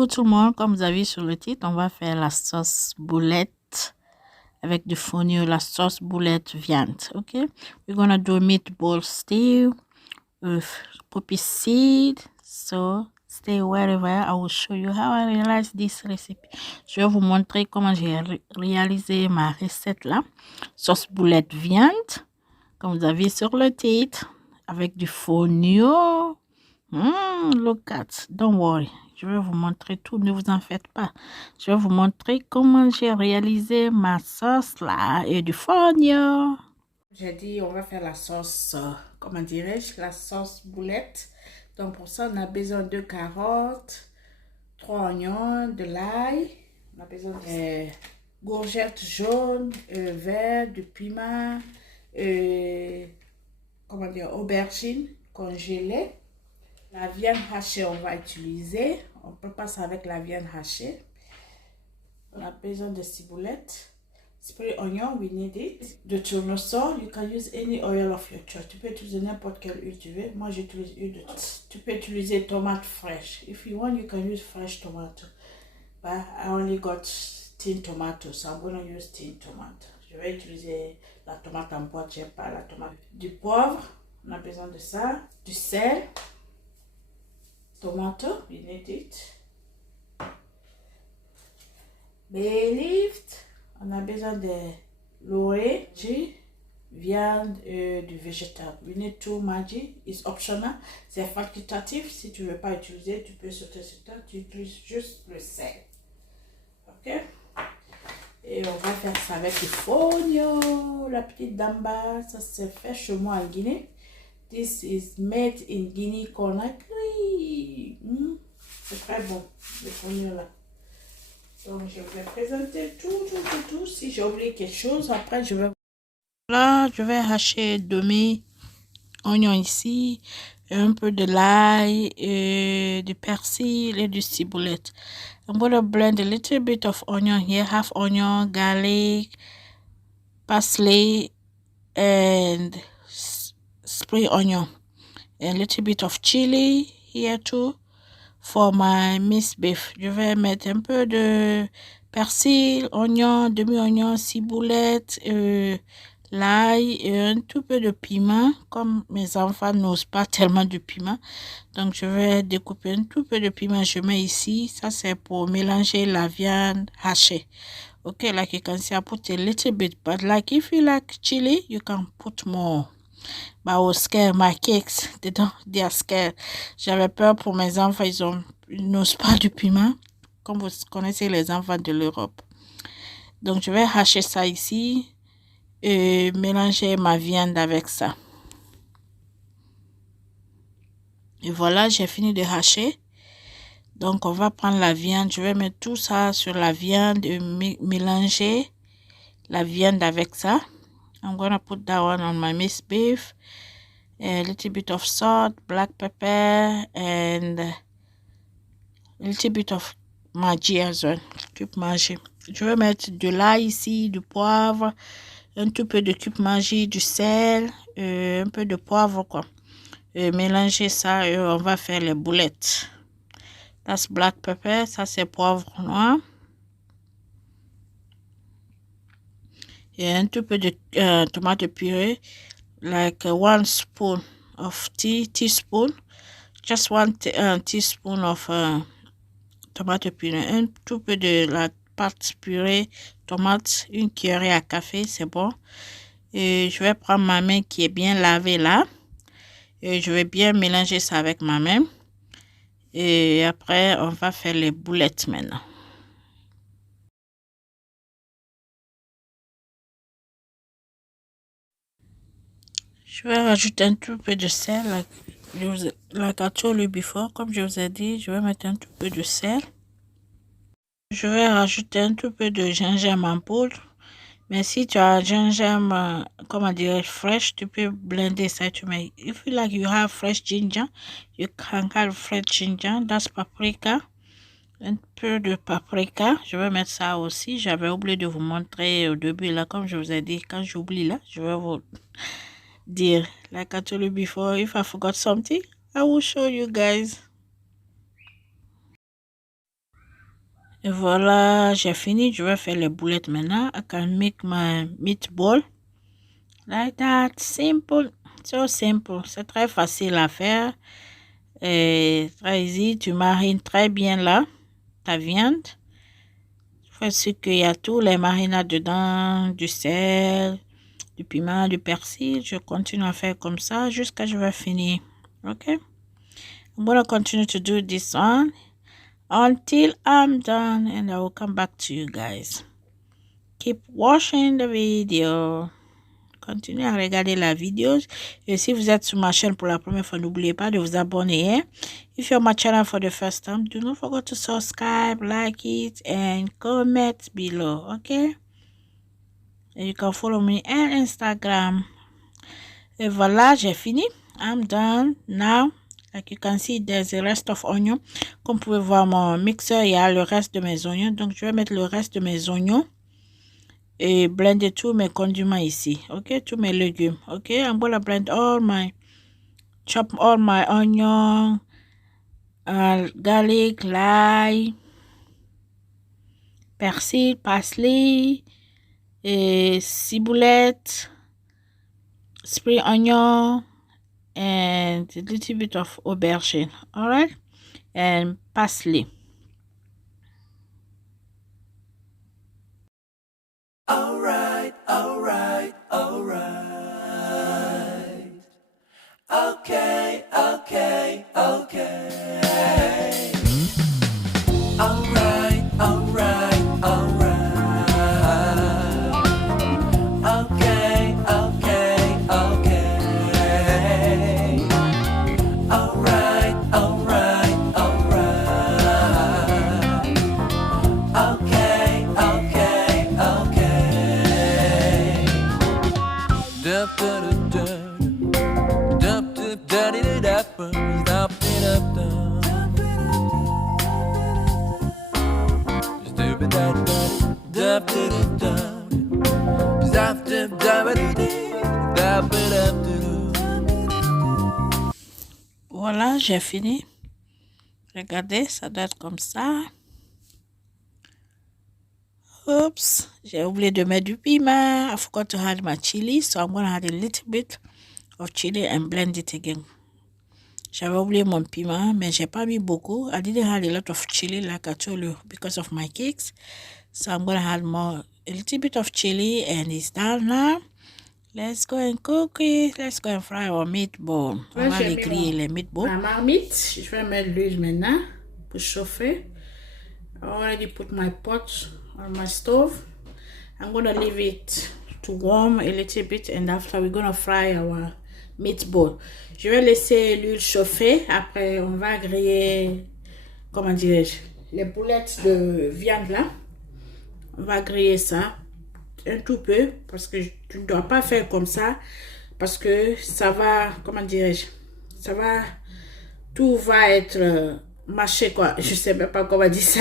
Coucou tout le monde, comme vous avez vu sur le titre, on va faire la sauce boulette avec du fonio, la sauce boulette viande, okay? We're gonna do a meatball stew with poppy seed, so stay wherever, I will show you how I realize this recipe. Je vais vous montrer comment j'ai réalisé ma recette là, sauce boulette viande, comme vous avez vu sur le titre, avec du fonio. Look at, don't worry. Je vais vous montrer tout, ne vous en faites pas. Je vais vous montrer comment j'ai réalisé ma sauce là et du fonio. J'ai dit on va faire la sauce, comment dirais-je, la sauce boulette. Donc pour ça on a besoin de carottes, 3 oignons, de l'ail. On a besoin de courgettes jaunes, verts, du piment, comment dire, aubergine congelée. La viande hachée, on va utiliser. On prépare ça avec la viande hachée. On a besoin de ciboulette. Spray onion, we need it. De tournesol, you can use any oil of your choice. Tu peux utiliser n'importe quelle huile tu veux. Moi, j'utilise huile de tomate. Tu peux utiliser tomate fraîche. If you want, you can use fresh tomato. But I only got tin tomato, so I'm going to use tin tomato. Je vais utiliser la tomate en boîte, j'aime pas la tomate. Du poivre, on a besoin de ça. Du sel. Tomato, we need it. Bay leaf, on a besoin de laurier, viande et du végétal. We need two Maggi, it's optional, c'est facultatif. Si tu ne veux pas utiliser, tu peux sauter sur ça, tu utilises juste le sel. Ok? Et on va faire ça avec du fonio, la petite dame bas, ça c'est fait chez moi en Guinée. This is made in Guinea Conakry. C'est très bon, le fonio là. Donc, je vais présenter tout. Si j'ai oublié quelque chose, après, je vais... Là, je vais hacher demi-oignon ici, un peu de l'ail, du persil et du ciboulette. I'm going to blend a little bit of onion here, half onion, garlic, parsley, and spring onion. A little bit of chili here too. For my minced beef, je vais mettre un peu de persil, oignon, demi-oignon, ciboulette, l'ail et un tout peu de piment. Comme mes enfants n'osent pas tellement de piment, donc je vais découper un tout peu de piment. Je mets ici, ça c'est pour mélanger la viande hachée. Okay, like you can see, I put a little bit, but like if you like chili, you can put more. But I was scared, my cakes, they are scared. J'avais peur pour mes enfants, ils n'osent pas du piment, comme vous connaissez les enfants de l'Europe. Donc, je vais hacher ça ici et mélanger ma viande avec ça. Et voilà, j'ai fini de hacher. Donc, on va prendre la viande. Je vais mettre tout ça sur la viande et mélanger la viande avec ça. I'm gonna put that one on my minced beef. A little bit of salt, black pepper, and a little bit of Maggi as well. Cube Maggi. Je vais mettre de l'ail ici, du poivre, un tout peu de cube Maggi, du sel, un peu de poivre quoi. Mélanger ça et on va faire les boulettes. That's black pepper, ça c'est poivre noir. Et un tout peu de tomate purée, like 1 spoon of teaspoon, just 1 teaspoon of tomate purée, un tout peu de la pâte purée tomate, une cuillerée à café, c'est bon. Et je vais prendre ma main qui est bien lavée là et je vais bien mélanger ça avec ma main. Et après on va faire les boulettes maintenant. Je vais rajouter un tout peu de sel, like I told you before, comme je vous ai dit, je vais mettre un tout peu de sel. Je vais rajouter un tout peu de gingembre en poudre. Mais si tu as un gingembre, comment dire, fresh, tu peux blender ça. Tu mets. If you like, you have fresh ginger, you can have fresh ginger. That's paprika. Un peu de paprika. Je vais mettre ça aussi. J'avais oublié de vous montrer au début là, comme je vous ai dit. Quand j'oublie là, je vais vous dire. Like I told you before, if I forgot something, I will show you guys. Et voilà, j'ai fini. Je vais faire les boulettes maintenant. I can make my meatball. Like that. Simple. So simple. C'est très facile à faire. Et très easy. Tu marines très bien là ta viande. Tu fais ce qu'il y a tous les marinades dedans. Du sel, du piment, du persil. Je continue à faire comme ça jusqu'à ce que je vais finir. Ok? I'm going to continue to do this one until I'm done and I will come back to you guys. Keep watching the video. Continuez à regarder la vidéo. Et si vous êtes sur ma chaîne pour la première fois, n'oubliez pas de vous abonner. Hein? If you're my channel for the first time, do not forget to subscribe, like it, and comment below. Okay? And you can follow me on Instagram. Et voilà, j'ai fini. I'm done now. Like you can see, there's a rest of onion. Comme vous pouvez voir mon mixeur, il y a le reste de mes oignons. Donc, je vais mettre le reste de mes oignons. Et blender tous mes condiments ici. Ok, tous mes légumes. Ok, I'm gonna blend chop all my onion, garlic, l'ail, persil, parsley, et ciboulette, spring onion, and a little bit of aubergine. Alright, and parsley. Alright. Okay. Alright. Voilà, j'ai fini. Regardez, ça doit être comme ça. Oops, j'ai oublié de mettre du piment. I forgot to add my chili, so I'm going to add a little bit of chili and blend it again. J'avais oublié mon piment, mais j'ai pas mis beaucoup. I didn't add a lot of chili like I told you because of my cakes. So I'm going to add a little bit of chili and it's done now. Let's go and cook it. Let's go and fry our meatball. On va les griller les meatballs. Ma marmite, je vais mettre l'huile maintenant pour chauffer. I already put my pot on my stove. I'm going to leave it to warm a little bit and after we're going to fry our meatball. Je vais laisser l'huile chauffer. Après, on va griller, comment dirais-je, les boulettes de viande là. On va griller ça un tout peu parce que tu ne dois pas faire comme ça parce que ça va, comment dirais-je, ça va, tout va être mâché quoi. Je sais même pas comment dire ça.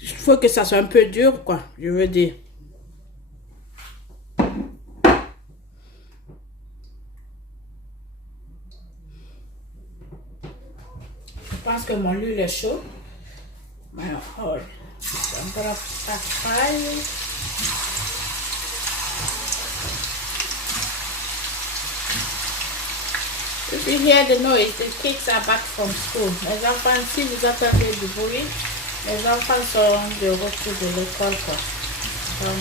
Il faut que ça soit un peu dur quoi, je veux dire. Je pense que mon huile est chaud. Alors, I'm gonna start frying. If you hear the noise, the kids are back from school. Les enfants, si vous entendez du bruit, les enfants sont de retour de l'école quoi. Donc,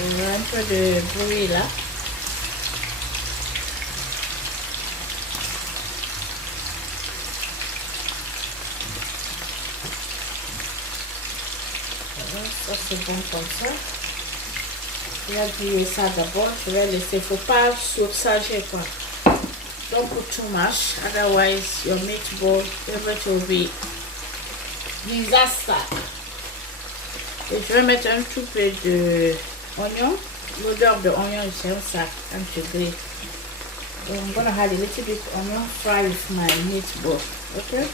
il y a un peu de bruit là. Ça c'est bon comme ça. Je vais griller ça d'abord. Je vais laisser. Faut pas surcharger quoi. Don't put too much, otherwise your meatball will be disaster. Et je vais mettre un tout peu de oignon. L'odeur de oignon, j'aime ça quand je grille. So I'm gonna add a little bit of onion fry with my meatball. Okay.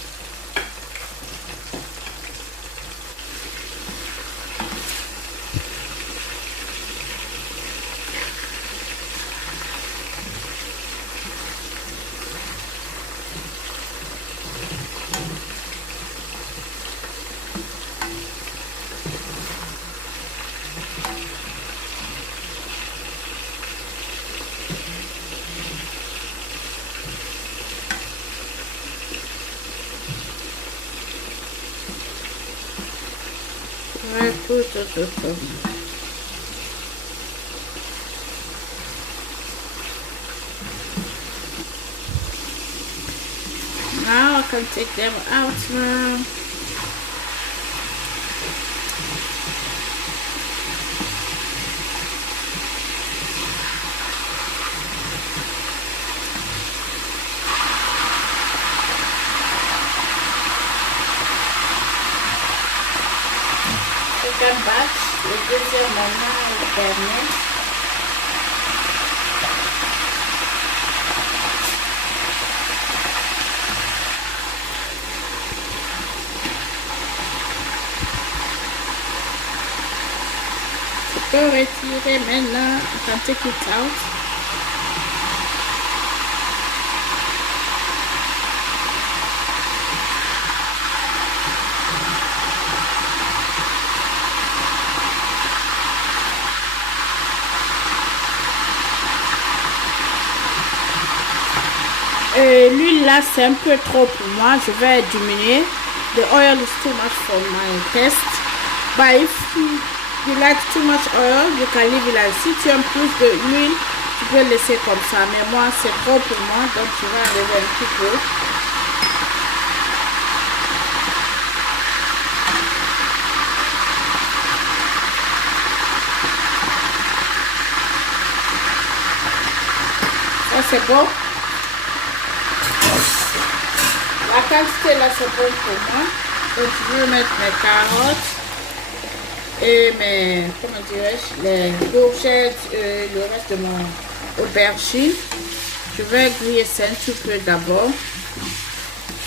tout, tout, tout, tout. Now I can take them out now. Second batch, le deuxième maintenant et le dernier. Je peux retirer maintenant. I can take it out. L'huile là c'est un peu trop pour moi, je vais diminuer. The oil is too much for my taste, but if you like too much oil you can leave it like. Si tu aimes plus de l'huile tu peux laisser comme ça, mais moi c'est trop pour moi, donc je vais enlever un petit peu. Ça c'est bon. La quantité là c'est bon pour moi. Donc je vais mettre mes carottes et mes, comment dirais-je, les courgettes, le reste de mon aubergine. Je vais griller ça un petit peu d'abord.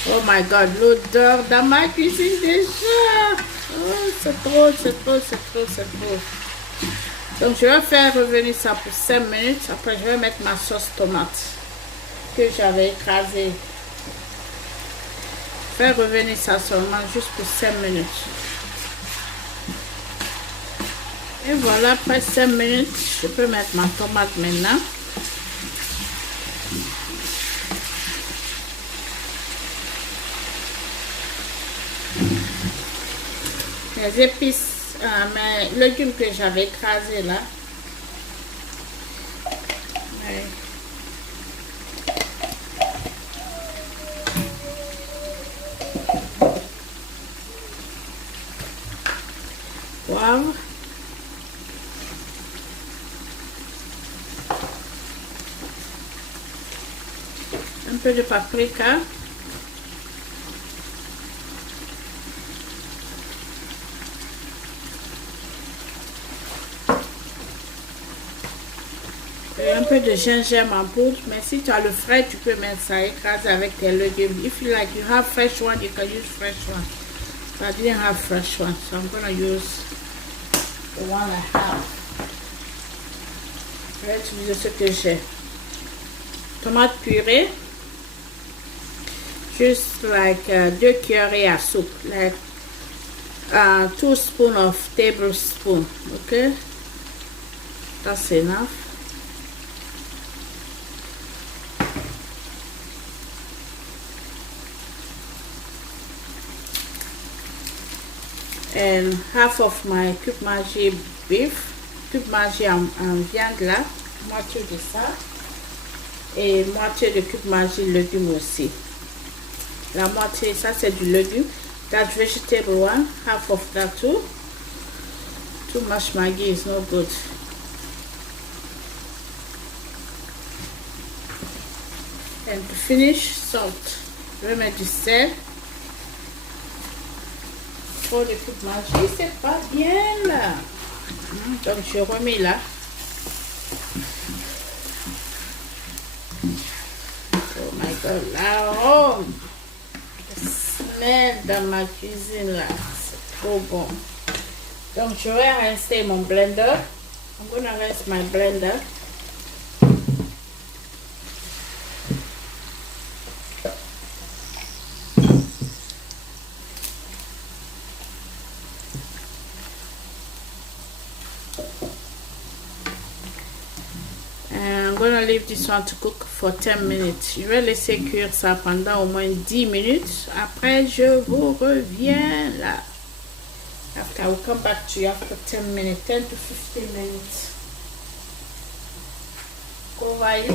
Oh my god, l'odeur dans ma cuisine déjà. Oh, c'est trop, c'est trop, c'est trop, c'est trop. Donc je vais faire revenir ça pour 5 minutes. Après je vais mettre ma sauce tomate que j'avais écrasée. Faire revenir ça seulement juste pour 5 minutes. Et voilà, après 5 minutes, je peux mettre ma tomate maintenant. Les épices, mes légumes que j'avais écrasés là. Ouais. Poivre. Un peu de paprika. Et un peu de gingembre en poudre, mais si tu as le frais, tu peux mettre ça écrasé avec tes légumes. If you like, you have fresh one, you can use fresh one. But I didn't have fresh one, so I'm gonna use the one I have. Je vais utiliser ce que j'ai. Tomate purée. Just like 2 cuillerées à soupe. Like 2 spoons of tablespoon. Okay? That's enough. And half of my cube magie beef, cube magie en viande là, moitié de ça, et moitié de cube magie légumes aussi. La moitié, ça c'est du légume. That vegetable one, half of that too. Too much Maggi is not good. And to finish, salt. Je vais mettre du sel. Trop de cube magie, c'est pas bien là. Donc je remets là. Oh my god, l'arôme. Le smell dans ma cuisine là, c'est trop bon. Donc je vais rincer mon blender. I'm gonna rinse my blender. I'm gonna leave this one to cook for 10 minutes. Je vais laisser cuire ça pendant au moins 10 minutes. Après, je vous reviens là. After I will come back to you after 10 minutes, 10 to 15 minutes. Cover it,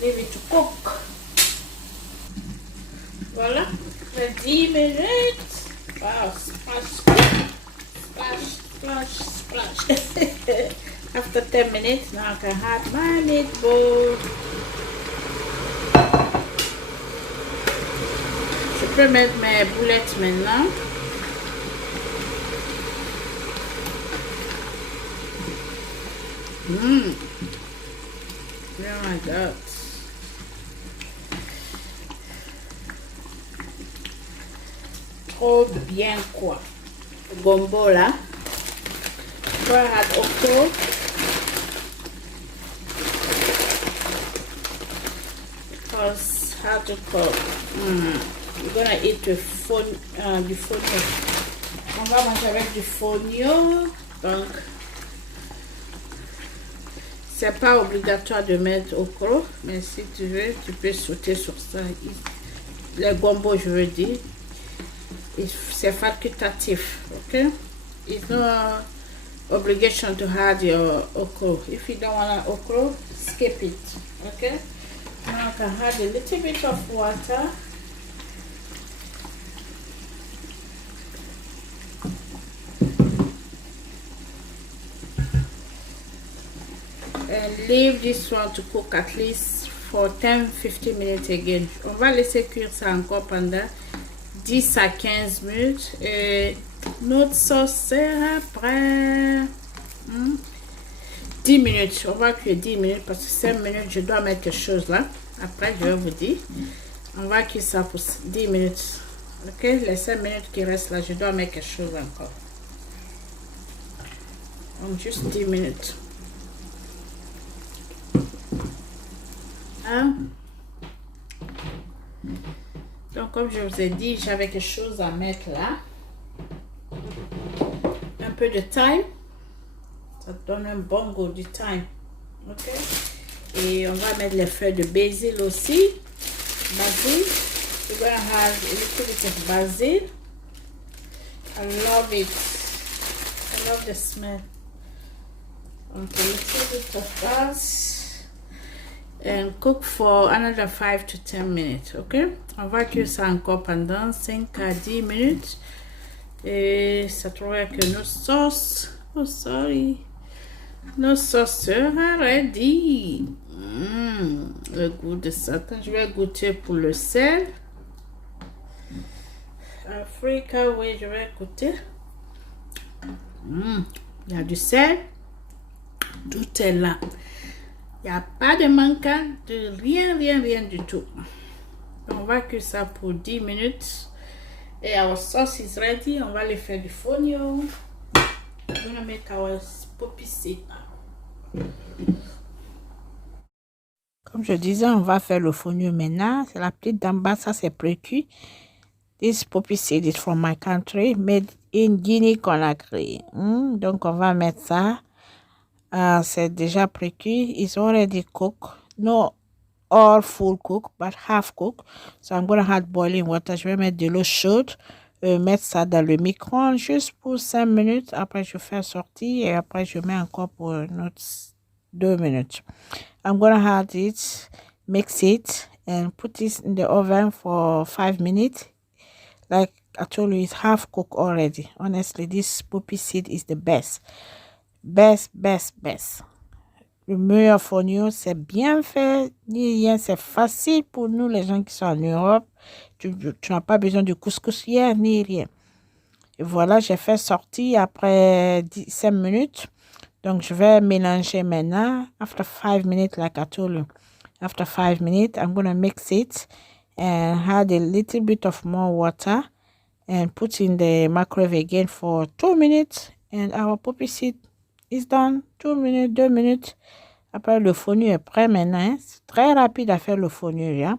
leave it to cook. Voilà, for 10 minutes. Wow, splash, splash, splash, splash. After 10 minutes, now I can add my meatball. Je peux mettre mes boulettes maintenant. Oh my God. Trop bien quoi. Gombo là. Je vais add okra. Because how to cook? We're gonna eat with du fonio. On va manger avec du fonio. Donc c'est pas obligatoire de mettre okra, mais si tu veux, tu peux sauter sur ça. Le gombo, je veux dire, c'est facultatif, okay? It's no obligation to add your okra. If you don't want okra, skip it, okay? Now I can add a little bit of water. And leave this one to cook at least for 10-15 minutes again. On va laisser cuire ça encore pendant 10 à 15 minutes. Et notre sauce sera prête. 10 minutes. On va cuire 10 minutes parce que 5 minutes, je dois mettre quelque chose là. Après, je vais vous dire. On va cuire ça pour 10 minutes. Ok? Les 5 minutes qui restent là, je dois mettre quelque chose encore. Donc, juste 10 minutes. Donc comme je vous ai dit, j'avais quelque chose à mettre là, un peu de thyme, ça donne un bon goût du thyme, ok, et on va mettre les feuilles de basil aussi, basil. We're gonna have a little bit of basil. I love it, I love the smell. Okay, a little bit of that. And cook for another 5 to 10 minutes, ok? On va cuire ça encore pendant 5 à 10 minutes. Et ça trouve que nos sauces, oh sorry, nos sauces sera ready. Le goût de ça. Je vais goûter pour le sel. Africa, oui, je vais goûter. Il y a du sel. Tout est là. Il n'y a pas de manquant de rien du tout. On va cuire ça pour 10 minutes. Et our sauce is ready. On va les faire du fonio. We're gonna make our poppy seed. Comme je disais, on va faire le fonio maintenant. C'est la petite d'en bas, ça c'est pré-cuit. This poppy seed is from my country, made in Guinée-Conakry. Donc on va mettre ça. C'est déjà pré-cuit. It's already cooked. No all full cook, but half cook. So I'm going to add boiling water. Je vais mettre de l'eau chaude. Mettre ça dans le micro-ondes juste pour 5 minutes. Après, je fais sortir. Et après, je mets encore pour une autre 2 minutes. I'm going to add it, mix it, and put it in the oven for 5 minutes. Like I told you, it's half cooked already. Honestly, this poppy seed is the best. Best. Le meilleur fonio, c'est bien fait, ni rien, c'est facile pour nous, les gens qui sont en Europe. Tu n'as pas besoin de couscous hier, ni rien. Et voilà, j'ai fait sortir après 5 minutes. Donc, je vais mélanger maintenant. After 5 minutes, like I told you. After 5 minutes, I'm going to mix it and add a little bit of more water and put in the microwave again for 2 minutes. And our poppy seed is done. 2 minutes, 2 minutes. Après, le fonio est prêt maintenant. Hein? C'est très rapide à faire le fonio. Hein?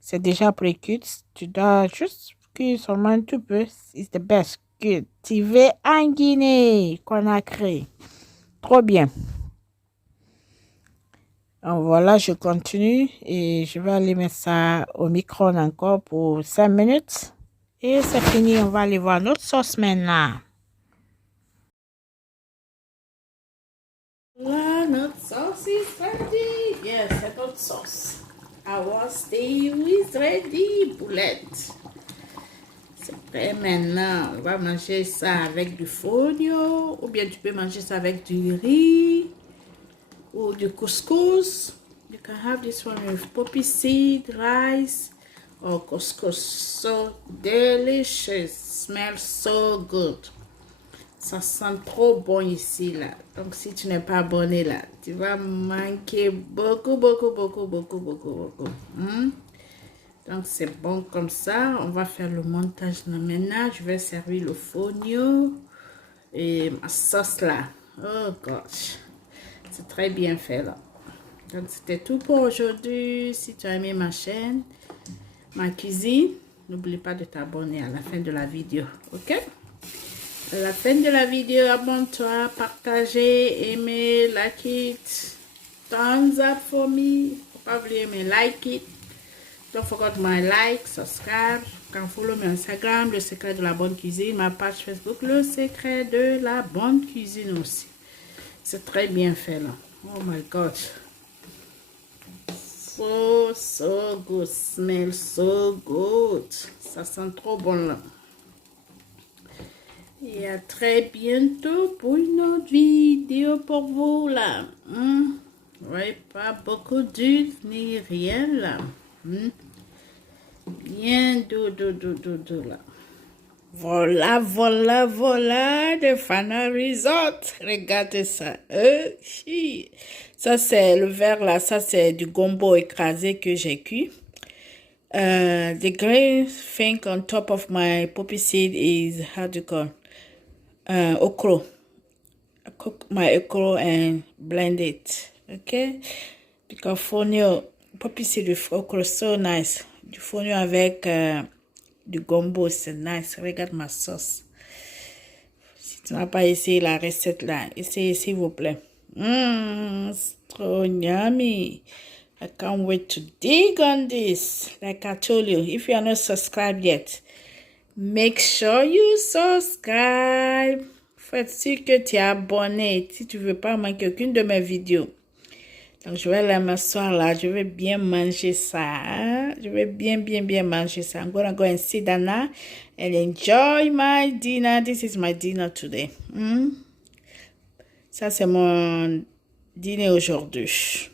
C'est déjà pré-cuit. Tu dois juste cuire seulement un tout peu. It's the best. Cultivé en Guinée, Conakry. Trop bien. Donc voilà, je continue et je vais aller mettre ça au micro-ondes encore pour 5 minutes. Et c'est fini, on va aller voir notre sauce maintenant. Là, notre sauce is ready. Yes, c'est notre sauce. Our stew is ready, boulette. C'est prêt maintenant. On va manger ça avec du fonio, ou bien tu peux manger ça avec du riz ou du couscous. You can have this one with poppy seed, rice, or couscous. So delicious. Smells so good. Ça sent trop bon ici, là. Donc, si tu n'es pas abonné, là, tu vas manquer beaucoup. Donc, c'est bon comme ça. On va faire le montage là maintenant. Je vais servir le fonio et ma sauce, là. Oh, gosh. C'est très bien fait, là. Donc, c'était tout pour aujourd'hui. Si tu as aimé ma chaîne, ma cuisine, n'oublie pas de t'abonner à la fin de la vidéo, ok? À la fin de la vidéo, abonne-toi, partagez, aimez, like it, thumbs up for me. Faut pas oublier me like it. Don't forget my like, subscribe. You can follow me on Instagram, Le Secret de la Bonne Cuisine, ma page Facebook, Le Secret de la Bonne Cuisine aussi. C'est très bien fait là. Oh my God. So good. Smells so good. Ça sent trop bon là. Et à très bientôt pour une autre vidéo pour vous là. Ouais, pas beaucoup d'huile ni rien là. Bien doux là. Voilà, de Fana Resort. Regardez ça. Ça, c'est le verre là. Ça, c'est du gombo écrasé que j'ai cuit. The green thing on top of my poppy seed is, how do you call? Okra. I cook my okra and blend it. Okay? Because fonio, poppy seed with okra, so nice. Du fonio avec du gombo, c'est nice. Regarde ma sauce. Si tu n'as pas essayé la recette là, essayez s'il vous plaît. It's so yummy. I can't wait to dig on this. Like I told you, if you are not subscribed yet, make sure you subscribe. Faites sûr que tu es abonné si tu veux pas manquer aucune de mes vidéos. Donc, je vais aller m'asseoir là. Je vais bien manger ça. Hein? Je vais bien manger ça. I'm gonna go and sit down now and enjoy my dinner. This is my dinner today. Ça, c'est mon dîner aujourd'hui.